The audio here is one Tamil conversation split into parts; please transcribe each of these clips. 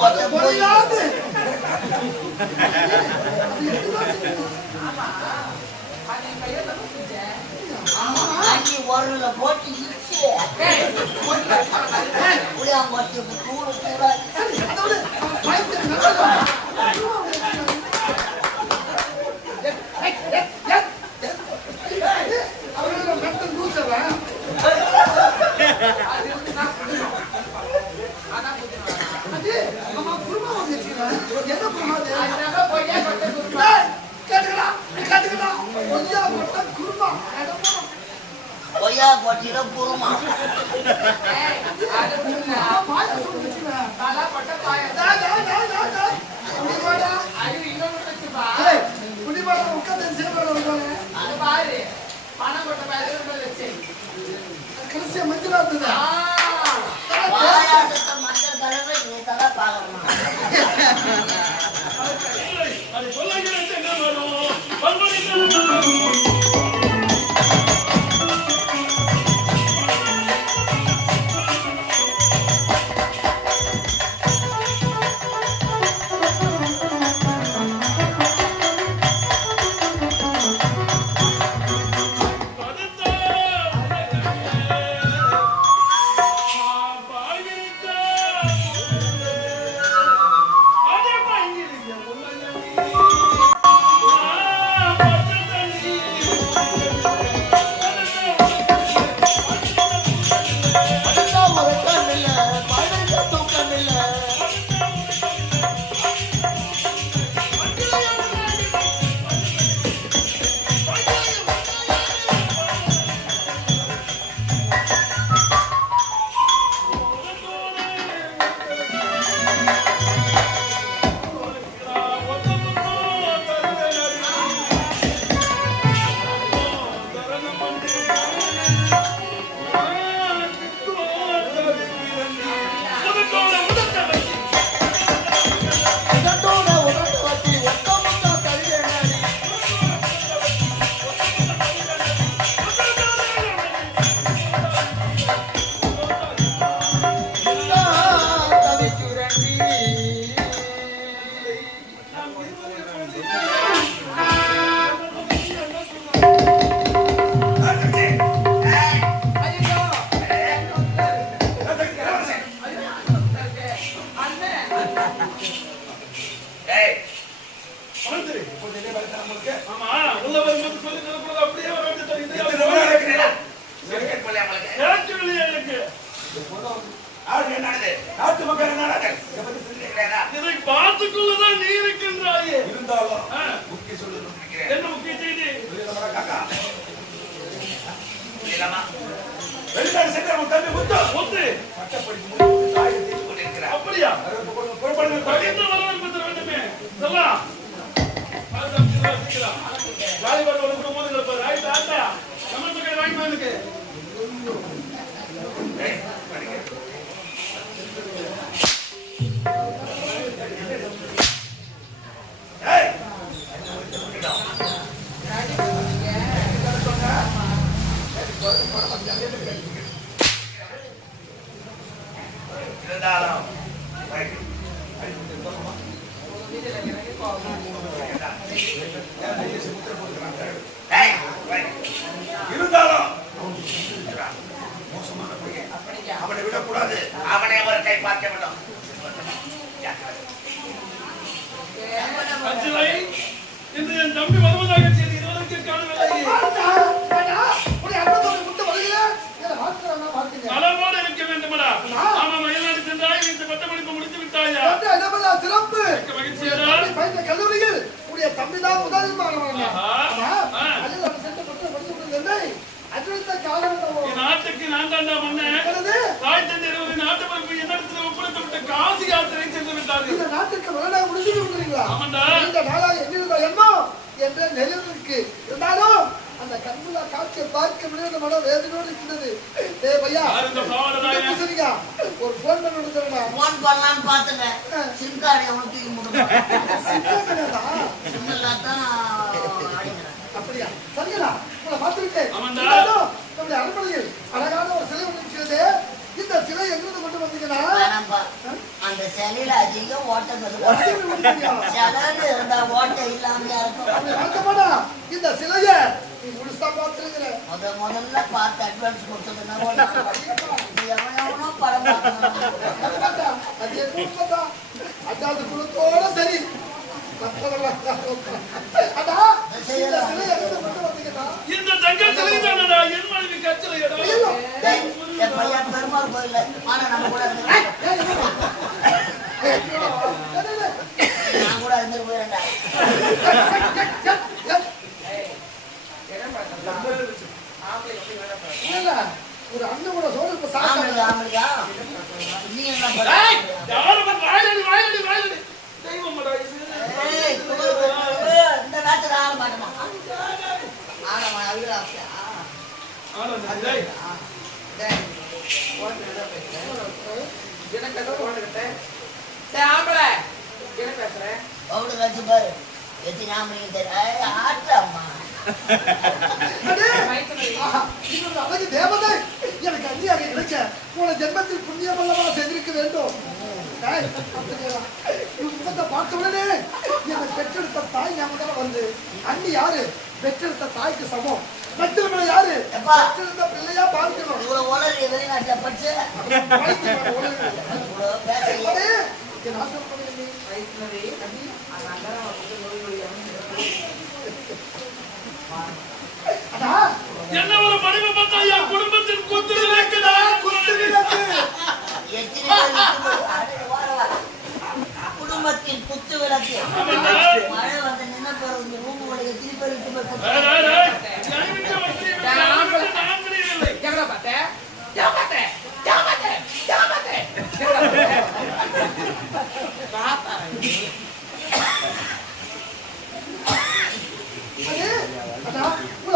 பொய்யாது ஒரு போட்டு புளியாங்கொட்டி கூடு கூட கொய்யா கொட்டில குருமா மஞ்சள் கலர் நீ தலை பாக்கணுமா இதை பார்த்துக்கொள்ளதான் நீ இருக்கின்றாயே. இருந்தாலும் என்ன முக்கிய செய்தி? வெளிநாடு சென்ற தம்பி முத்து பட்டப்படிப்பு முடித்து தாயை தேடி கொண்டிருக்கிறார். அப்படியா? என்ன வரவேற்பு தர வேண்டுமே? சொல்லலாம். வாலிபர் ஒரு போது ராய்தா ஆட்டா சமத்துக்கு வாங்கி வாங்க. இருந்தாலும் அவனை விடக்கூடாது. அவனை அவர் கை பார்க்க வேண்டும். இன்று என் தம்பி வருவதாக செய்தி இதுவரைக்கும் காணவில்லை. அளவோடு இருக்க வேண்டுமடா. ஆமா, மயிலாடு சென்றாய். இந்த பட்டமளிப்பு முடித்து விட்டாயா? சிறப்பு மகிழ்ச்சியா கல்லூரியில் உடைய தம்பிதான் முதல் நாட்டுக்கு நான் தாண்டா மன்னன். தாய் தந்தை நாட்டு பரப்பு என்னிடத்தில் ஒப்படைத்து விட்ட காசி யாத்திரை சென்று விட்டார்கள். இந்த நாட்டுக்கு வரலாறு முடிச்சு விடுறீங்களா? ஆமாண்டா. இந்த நாளாக எண்ணிருந்த எண்ணம் என்ற நிலவிற்கு இருந்தாலும் அந்த கண்முல்லா காட்சியை பார்க்க முடியாத மனம் வேதனோடு இருக்கிறது. பையா சரிங்க, ஒரு போன் பண்ண விடுறா. போன் பண்ணலான்னு பாத்துங்க. சிம் கார்டு எவ்வளவு தூக்கி முடியும்? அப்படியா? சரிங்களா? உங்களை பார்த்துருக்கேன். நம்முடைய அரண்மனையில் அழகான ஒரு சிலை ஒன்று இருக்கிறது. இந்த சிலையை எங்கிருந்து கொண்டு வந்தீங்கன்னா வேணாம்பா. அந்த சிலையில அதிகம் ஓட்டம் சிலைன்னு இருந்தா ஓட்டம் இல்லாமையா இருக்கும். இந்த சிலைய நீ முழுசா பார்த்திருக்கிற முதல்ல பார்த்து அட்வான்ஸ் கொடுத்ததுன்னா எவனோ படம் பார்க்கணும். அது உண்மைதான். அதாவது குலத்தோட சரி இந்த தங்க சிலை தானடா என் மனைவி கச்சலையடா. என் பையன் பெருமாள் கோயில்ல ஆனா நம்ம கூட நான் கூட இருந்து போயிருந்தா ஒரு அண்ணன் கூட சோறு ஆமலிக்கா நீ என்ன இந்த நாட்டு ஆட மாட்டோமா ஆடமா அழுகிறாப்பியா பாரு எத்தனை ஆம்பளைங்க ஆட்டம்மா அழகு தேவதை எனக்கு அந்நியாக கிடைச்ச உன ஜென்மத்தில் புண்ணியம் அல்லவா செய்திருக்க வேண்டும். பார்த்த உடனே என்னை பெற்றெடுத்த தாய் ஞாபகம் வந்து அண்ணி யாரு பெற்றெடுத்த தாய்க்கு சமம். பெற்றெடுத்த யாரு பெற்றெடுத்த பிள்ளையா பார்க்கணும். இவ்வளவு உலக வெளிநாட்டுல படிச்சு என்ன ஒரு படிப்பு பார்த்தா என் குடும்பத்தின் குத்து விளக்குடா குத்து விளக்கு. குடும்பத்தின் குத்து விளக்கு மழை வந்து நின்ன பிறகு ரூமுடைய திருப்பி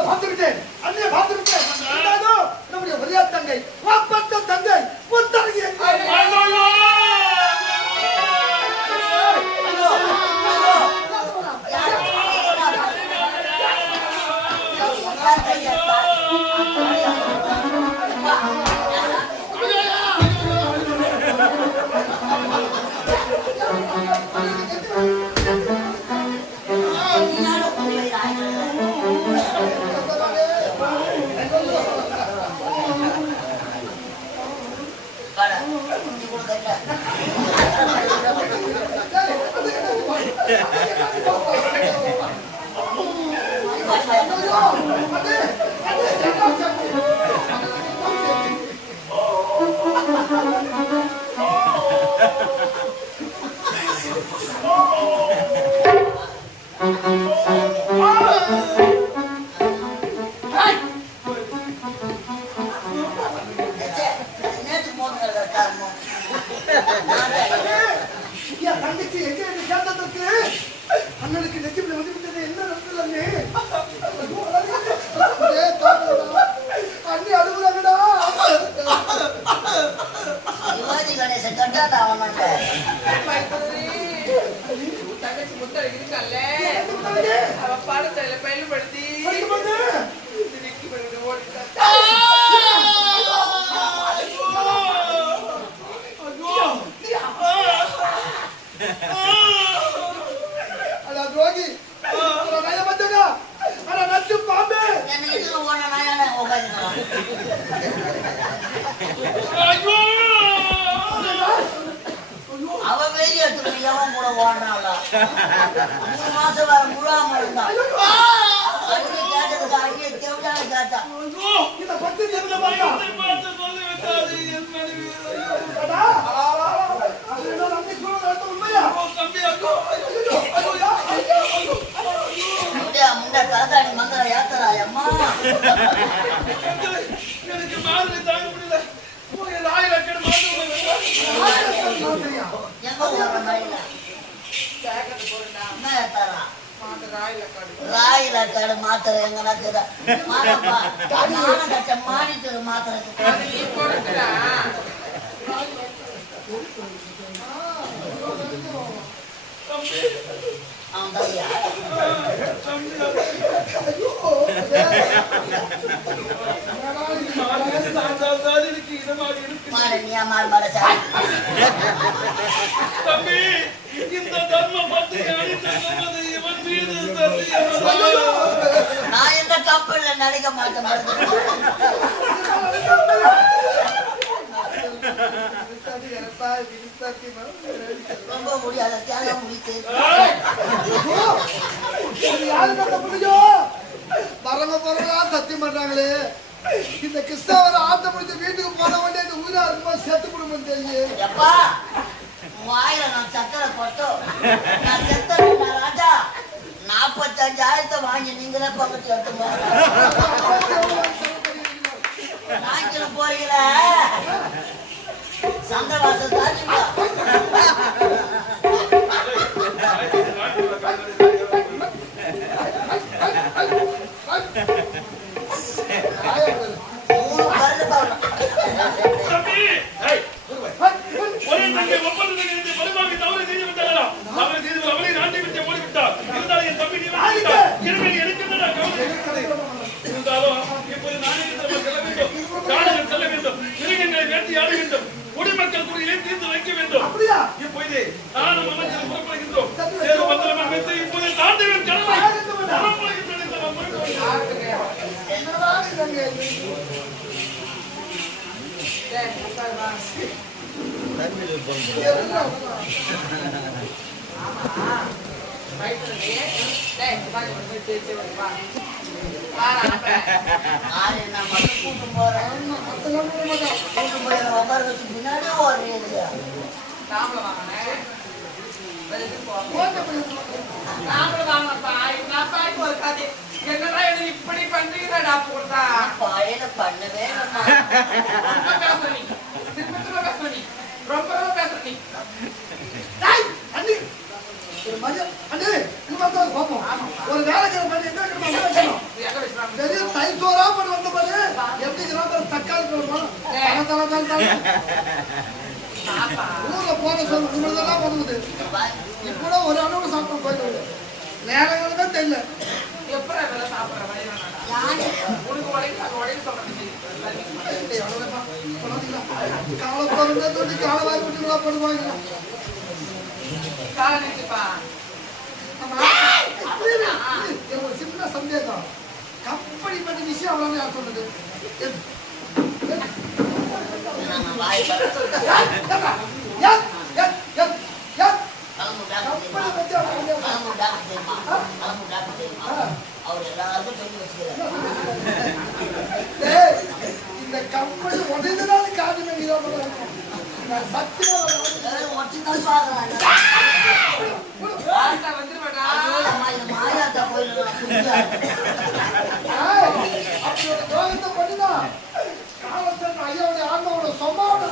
பார்த்துக்கிட்டேன் அண்ணிய பார்த்துக்கிட்டேன். நம்முடைய ஒரே தங்கை வாப்பத்த தங்கை முத்தரகி அண்ணனுக்கு நெஞ்சில் வந்துவிட்டது என்ன நடந்தது அண்ணி அழுகுறாங்கடா. சிவாஜி கணேசன் கட்டாத அவன் தங்கச்சி முத்தரை இருக்கல்ல அவ பாடத்துல பயன்படுத்தி துரோகி நச்சு பாம்பே அவ வெளியே எவன் கூட ஓடுறாள் 3 மாசம் வர முழாம இருந்தா கேட்டதுக்கு அடியே தேவையான கேட்டா இத பத்தி முண்டை தலத்தாடி மந்திர ஏத்தரா அம்மா எனக்கு மாறு தாங்க முடியல. எங்க போற மழையில என்ன ஏத்தாரா ராயில காடு மாத்திரை எங்க நடக்குதா மாதப்பா நானும் கட்ட மானிட்டு மாத்திரை அவன் தம்பியா எனக்கு இதமாக இருக்கு. மாரணியா மார்பாட சார் தம்பி இந்த தர்ம பத்தி அழித்து சொன்னது இவன் மீது சத்தியம். நான் எந்த கப்பல்ல நடிக்க மாட்டேன் ரொம்ப முடியாத தியாகம் முடித்து வரங்க போறதா சத்தியம் பண்றாங்களே. இந்த கிறிஸ்தவரை ஆட்ட முடிச்சு வீட்டுக்கு போன உடனே இந்த ஊரா இருக்குமா செத்து குடும்பம் தெரியும். எப்பா வாயில நான் சக்கரை போட்டோம் நான் செத்தேன் ராஜா 45,000 வாங்கி நீங்களே பக்கத்து எடுத்துமா வாங்கிட்டு போறீங்கள சந்தவாசம் தாச்சுங்களா தம்பி ஒரே தங்கை ஒப்பந்தத்தை இருந்து பலமாக தவறு செய்து விட்டார்களா? தவறு செய்து அவளை நாட்டை விட்டு ஓடிவிட்டார். இருந்தாலும் என் தம்பி நீ வந்துவிட்டார். இனிமேல் எனக்கு என்னடா கவலை இருக்கிறது? இருந்தாலும் இப்போது நானே செல்ல வேண்டும், காடுகள் செல்ல வேண்டும், மிருகங்களை வேட்டையாட வேண்டும், குடிமக்கள் குடியை தீர்த்து வைக்க வேண்டும். இப்போது நானும் அமைச்சர் புறப்படுகின்றோம். சேரு பத்திரமாக வைத்து இப்போது நாட்டின் கடமை புறப்படுகின்றன. பின்னாடி ஓடுறீங்க இப்படி பண்றீங்கடா போட்டா பாயன பண்ணவே ரொம்ப பேசுற நீ ஒரு வேலைக்கார பண்ணி பெரிய தைசோரா பண்ணி வந்த பாரு எப்படி தக்காளி ஊர்ல போன சொல்லு உங்களதெல்லாம் பண்ணுது இப்ப ஒரு அளவு சாப்பிட போயிட்டு நேரங்கள் தான் தெரியல எப்படி அதெல்லாம் சாப்பிடுற உனக்கு உடைக்கு சொல்றேன் காலை பிறந்த தொட்டி காலவாய் குட்டிகளா பண்ணுவாங்க காலை நினைச்சுப்பா ஒரு சின்ன சந்தேகம் கம்பெனி பற்றி விஷயம் அவ்வளவு யார் சொன்னது இந்த கம்பெனி உடைந்ததால காரணம் மாயாத்தா கோயில் ஐயாவுடைய ஆன்மாவோட சொம்மாவோட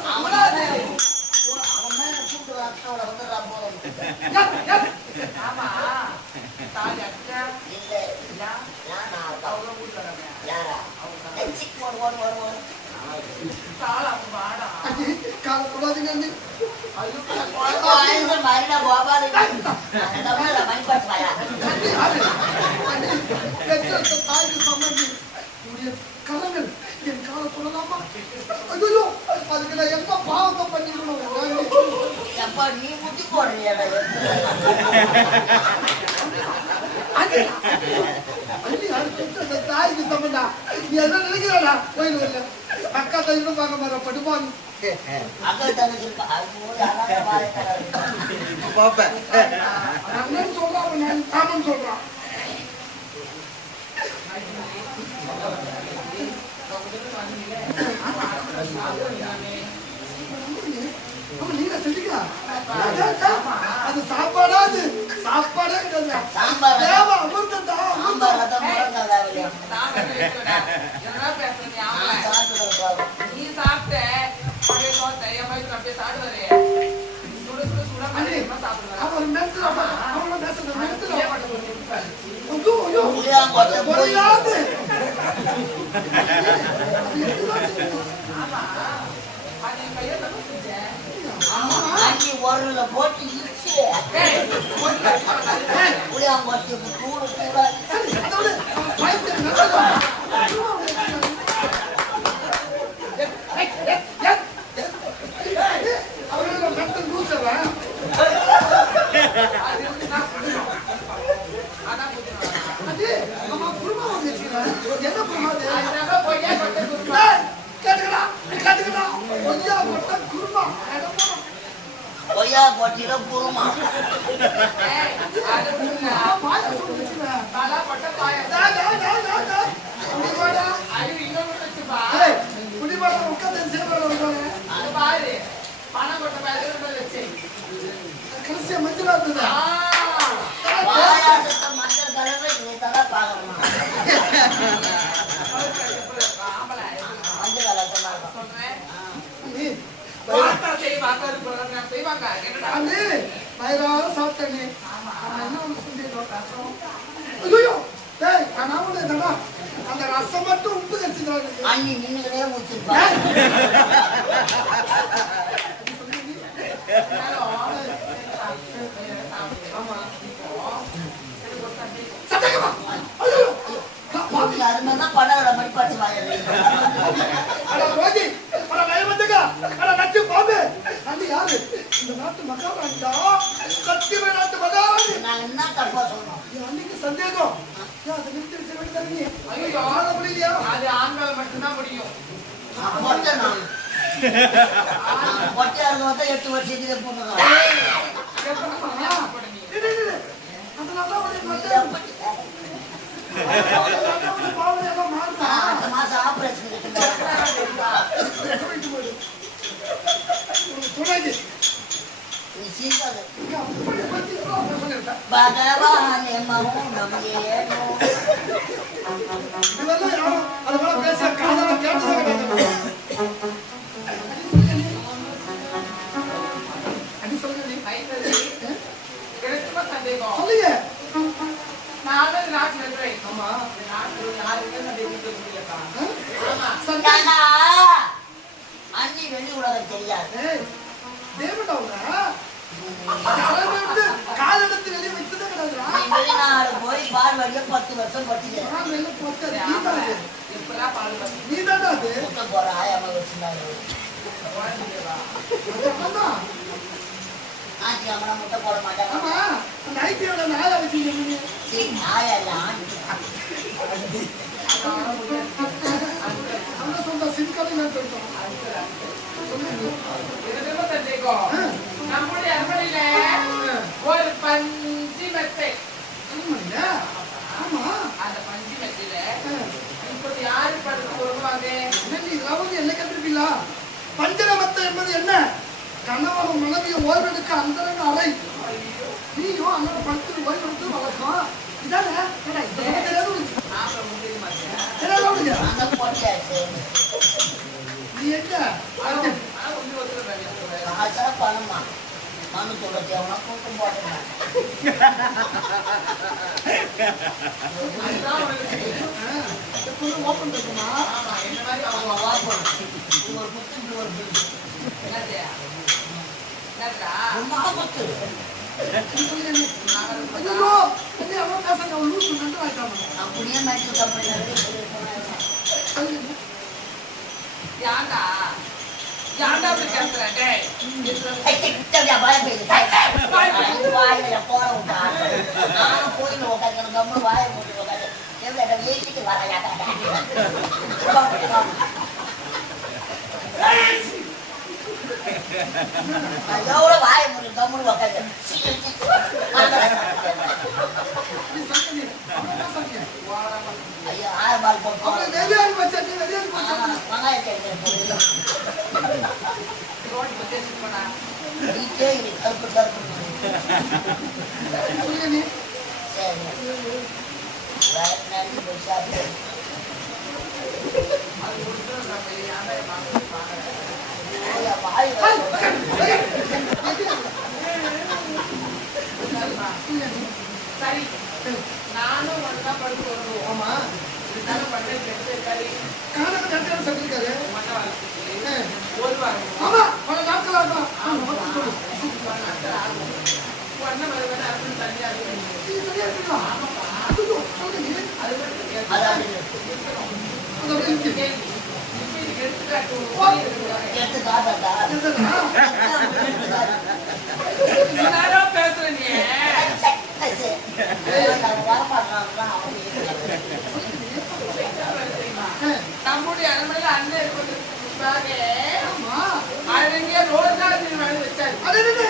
ஆமா தாலி அடிச்சா தாய்க்கு சம்பந்தி கரங்கள் என் கால சொல்லலாமா ஐயோ அதுக்கு நான் என்ன பாவத்தை பண்ணிக்கணும் நீ முட்டி போடுறியா தாய்க்கு சம்பந்தா நீ என்ன நினைக்கிறாடா கோயில் வரல அக்கா தையும் பார்க்க மாட்டா படுப்பாங்க அண்ணன் சொல்றான் அவன் ஆமன் சொல்றான் அது சாப்பாடா அது சாப்பாடே நீ சாப்பிட்ட அப்படியே சாப்பிடுவாரு சுட சுட சுட சாப்பிடுவாரு அவன் ஒரு போட்டு இடிச்சு புளியாங்கொட்டி தூள் கொய்யா கொட்டில குருமா. ஏய், அது விடுங்க. பாயாசம் வச்சுக்கிறேன். தலை போட்ட பாயாசம். குடிபாடா. ஐயோ, இன்னொன்னு வச்சுப்பா. ஏய், குடிபாடா உட்காந்து சேவல வருவாங்க. அது பாரு. பணம் கொட்ட பாயாசம் கொண்டு வச்சு. கடைசியா மஞ்சளா இருந்தது. பாயாசத்தை மஞ்சள் கலர்ல நீதான் பாக்கணுமா? ஆம்பளை. மஞ்சள் கலர் சொன்னாங்க. சொல்றேன். நீ பார்த்தா செய்வாங்க, இருக்கிறவங்க செய்வாங்க. என்னடா? அண்ணே, வயிறார சாப்பிட்டேனே. ஆமா. அவன் என்ன ஒண்ணு சொல்லிடுவான், ரசம். ஐயோ, டேய், நான் உடனே அந்த ரசம் மட்டும் உப்பு கடிச்சிடுறாங்க. அண்ணி நின்னுக்கிட்டே ஊத்திருப்பா. ஆமா. நீங்க அது மாதிரிதான் பணம் மணி பாட்டு வாங்க. அட ரோஜி, அட பயமந்தகா, அட நச்சு பாம்பு. அண்ணி யாரு? இந்த நாட்டு மகாராணிடா. சத்தியமே நாட்டு மகாராணி. நான் என்ன தப்பா சொன்னோம்? என் அண்ணிக்கு சந்தேகம். ஏன் அதை நிறுத்தி வச்ச வேண்டியது நீ? ஐயோ, ஆள முடியலையா? அது ஆண்கள் மட்டும்தான் முடியும். மொட்டை நான் மொட்டையா இருந்தவங்க 8 வருஷத்துக்கு போட்டுருக்காங்க. அதனால உடைய மண்டை பாவனையெல்லாம் மாறுதா? அடுத்த மாசம் ஆபரேஷன் துணைக்கு நீ சீக்கிரம் அப்படி பத்தி சொல்லிருக்கேன். பகவானே மௌனம் ஏனோ. இதெல்லாம் யாரும் அது போல பேச காதல கேட்டதே கிடையாது. அடி சொல்லுங்க நீ. ஐந்தது. கிடைக்குமா சந்தேகம்? சொல்லுங்க. நானும் நாட்டுல இருக்கிறேன். ஆமா. இந்த நாட்டுல யாருமே சந்தேகம் சொல்ல முடியலப்பா. ஆமா. சந்தேகம். தானா அண்ணி வெளி உலகம் தெரியாது. ஏய், தேவடா உங்க. யாரும் வந்து கால் எடுத்து வெளியே வச்சதே கிடையாதுடா. நீ வெளிநாடு போய் பார்வழிய 10 வருஷம் படிச்சுக்க. நான் வெளில போட்டது நீதான் அது. எப்படா பாடுபட்டு நீதான்டா அது. முட்டை போற ஆயாம வச்சிருந்தாரு. குழந்தைங்களா? அதான். ஆச்சி அம்மனா முட்டை போட மாட்டாங்க. ஆமா, அந்த ஐடியோட நாளை வச்சீங்க நீங்க. சரி ஆயா இல்ல ஆண்டி. அந்த சொந்த சிம்கார்டு நான் சொல்றேன். இதுல சந்தேகம். நம்முடைய அரண்மனையில ஒரு பஞ்சு மெத்தை. ஆமாங்க. ஆமா. அந்த பஞ்சு மெத்தையில இப்போது யாரு படுத்து வருவாங்க? என்ன நீ இதெல்லாம் வந்து என்ன கண்டிருப்பீங்களா? பஞ்சநமத்தை என்பது என்ன? கணவன் மனைவியை ஓய்வெடுக்க அந்தரங்க அறை. நீயும் அண்ணன் படுத்து ஓய்வெடுத்து வளர்க்கலாம். இதானே? ஏடா, இந்த பக்கம் தெரியாது உனக்கு. நான் முடிய மாட்டேன். தெரியாதா உனக்கு? அந்த போட்டியாச்சு. நீ எங்க? ஆனா ஒண்ணு ஒத்துக்கிறேன். காசா பணமா மனு தொடர்ச்சி அவனா கூட்டம் போட்டேன். அதுதான் உனக்கு. எப்போதும் ஓப்பன் இருக்குமா? ஆமா, என்ன மாதிரி அவங்க அவங்க வாய்ப்பு இது ஒரு குத்து இப்படி ஒரு பிடிச்சு என்னது? என்னதுடா? ரொம்ப குத்து. ஐயோ, என்ன அவ்வளோ பேசுங்க, அவன் லூசு நண்டு வாய்க்காம. அப்படியே மேட்ச் கம்பெனி ஏன்டா? ஏன்டா அப்படி பேசுற? டேய், வாயில போற விட்டா நானும் கோயில உட்காந்து கம்மு வாயை மூட்டு உட்காந்து வீட்டுக்கு வர எவ்வளவு வாயை மூட்டு கம்முன்னு உட்காந்து ஐயோ 6 பால் போட்டு அவன் வெளியாகி வச்சா நீ வெளியாகி போச்சா? வெங்காயத்தை ரோட் பத்தி பண்ணா. வீட்டே கருப்பு கருப்பு சொல்லுங்க நீ. சரி வேற நன்றி போய் சாப்பிட்டு அது கொடுத்து நம்ம ஏன்டா வாங்க. வாய் சரி, நானும் ஒன்னா படுத்து வருவோம். ஆமா. இருந்தாலும் பண்ண கெட்டு கறி காரணம் கரெக்டாக சொல்லியிருக்காரு. மண்ணை வளர்த்துட்டு ஒரு வாரம் ஆமா, பல நாட்கள் ஆகும். ஆமா, மட்டும் சொல்லு. ஒன்ன வருவேன் அரசு தண்ணி அது நீ சரியா இருக்கீங்களா? ஐயோ, சொல்லுங்க நீ. அது மட்டும் அதாவது அது அப்படியே இருக்கு. கேள்வி. இப்ப இது எடுத்துக்காட்டு ஒரு ஓ. கோழி இருக்குல்ல. எடுத்து காட்டா என்னடா? என்னடா பேசுற நீ? நம்முடைய அரண்மனையில அண்ணன் இருக்கிறதுக்காக ஆமா. அழகிய ரோஜா நீ வாங்கி வச்சாரு. அடே, அடே, அடே.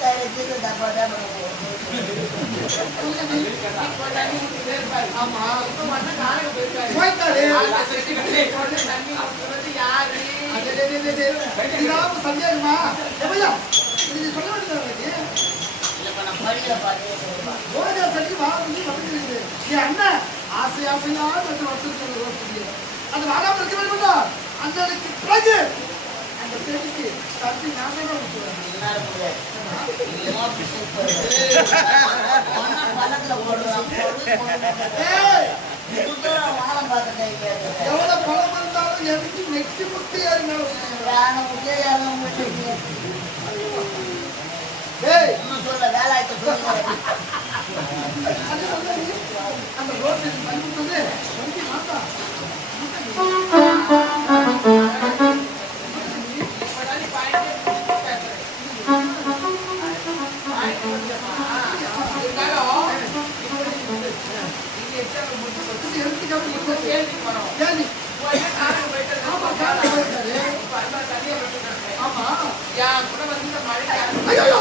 தயாரிச்சு தப்பா தான் இப்போ தண்ணி ஊத்திட்டே இருப்பாரு. ஆமா இப்ப மட்டும் காலையில போயிருக்காரு. போயிட்டாரு. ஆளை செட்டிக்கிட்டு உடனே தண்ணி ஊத்துறது யாரு? இதாம சந்தேகமா எப்பையா இது சொல்ல வேண்டியது இல்லப்பா நான் படிக்கிற பாத்தே சொல்லுவான் ரோஜா செடி வாங்கி வந்துருக்குது என் அண்ணன் ஆசை ஆசையா வச்சிருக்காங்க அது வாடாம இருக்க வேண்டும்டா அண்ணனுக்கு பிறகு அந்த செடிக்கு தட்டி நான் தான் விட்டுருவேன் எல்லாரும் முடியாது பணத்துல போடுவான் ஏய் வாரம் பார்த்துட்டேன் எவ்வளவு பணம் இருந்தாலும் எனக்கு நெக்ஸ்ட் முட்டி யாருங்க ஏய் சொல்ல வேலாய்த்த சொல்லுங்க அது சொல்லுங்க அந்த ரோட்டில் பண்ணிட்டு வந்து மாட்டா இப்பதான் நீ பாயிண்ட் பேசுற. பாயிண்ட் கொஞ்சமா. இருந்தாலும் நீங்க எக்ஸாம் முடிச்சு இது எடுத்துக்காம கேள்வி போறோம். ஏன் உடனே காலையில போயிட்டு ஆமா காலையில போயிட்டாரு இப்ப அண்ணா தண்ணியை விட்டுட்டாங்க. ஆமா என் கூட வந்து இந்த மழைக்கு ஐயோ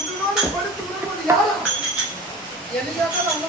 உன்னோடு படுத்து உன்னோடு யாரா என்னையாவது நம்ம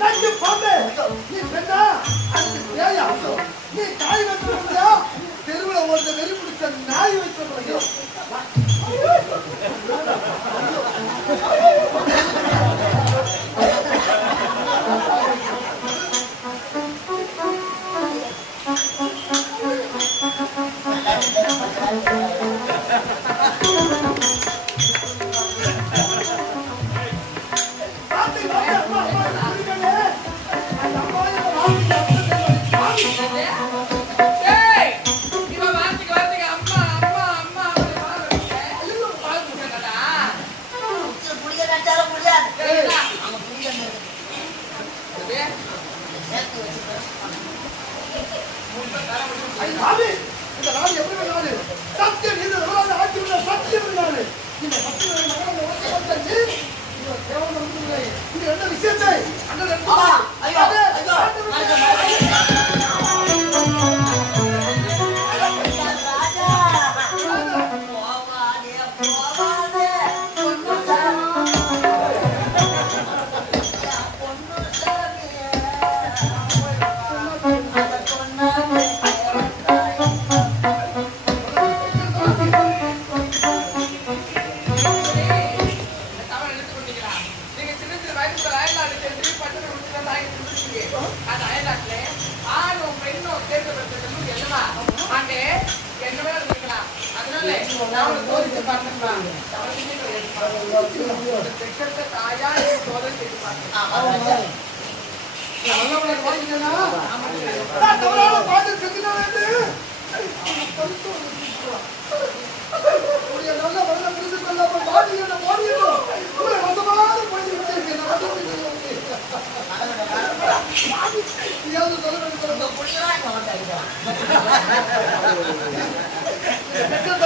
நஞ்சு பாம்பே நீ பெண்ணா ஏயா நீ தாய் வச்சிருக்கியா தெருவுல ஒரு வெறி பிடிச்ச நாய் வச்சிருக்கியா இந்த நாடு எப்படி நாடு சத்தியம் இது ஆட்சி சத்தியம் நாடு இந்த இது என்ன விஷயத்தை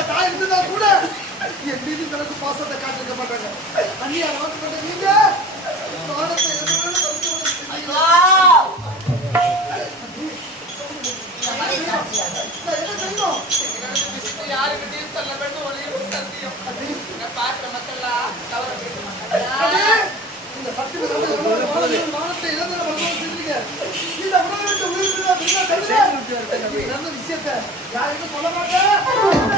தாய் இருந்தா கூட என் மீது தனக்கு பாசத்தை காட்டிருக்க மாட்டாங்க அண்ணியா வாக்கப்பட்ட நீங்க யாருக்கிட்டையும் சொல்ல வேண்டும் ஒரே ஒரு சத்தியம் பார்க்கிற மக்கள்லாம் தவற பேச மாட்டாங்க இந்த சத்தியத்தை மானத்தை இழந்து நம்ம செஞ்சுருக்க இந்த உலகத்தை உயிர் தவிர நடந்த விஷயத்தை யாருக்கும் சொல்ல மாட்டேன்.